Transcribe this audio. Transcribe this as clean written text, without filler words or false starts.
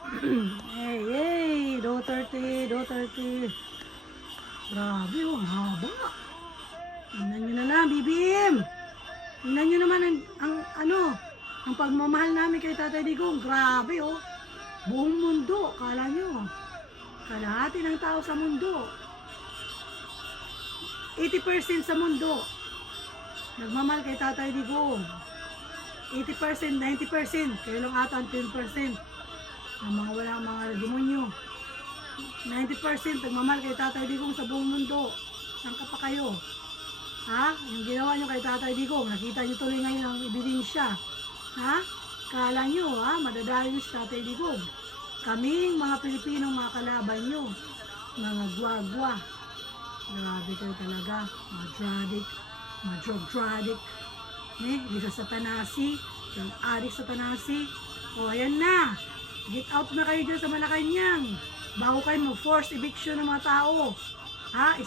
Hey, hey, Duterte. Grabe, ang haba. Tingnan nyo na lang, Bibim. Tingnan nyo naman ang pagmamahal namin kay Tatay Digong. Grabe, oh. Buong mundo, kala nyo. Kalahati ng tao sa mundo. 80% sa mundo. Nagmamahal kay Tatay Digong. 80%, 90%. Kayo lang ata ang 10%. Ang mga walang mga demonyo. 90% nagmamahal kay Tatay Digong sa buong mundo. Saan ka pa kayo? Ha? Yung ginawa nyo kay Tatay Digong, nakita nyo tuloy ngayon ang ebidensya. Ha? Kala nyo, ha? Madadali nyo si Tatay Digong. Kaming mga Pilipinong mga kalaban nyo. Mga guagwa. Grabe kayo talaga. Mga drug addict. Isa sa Tanasi. Yung adik sa Tanasi. O, ayan na. Get out na kayo dyan sa Malacanang. Bago kayo mag-force eviction ng mga tao. Ha?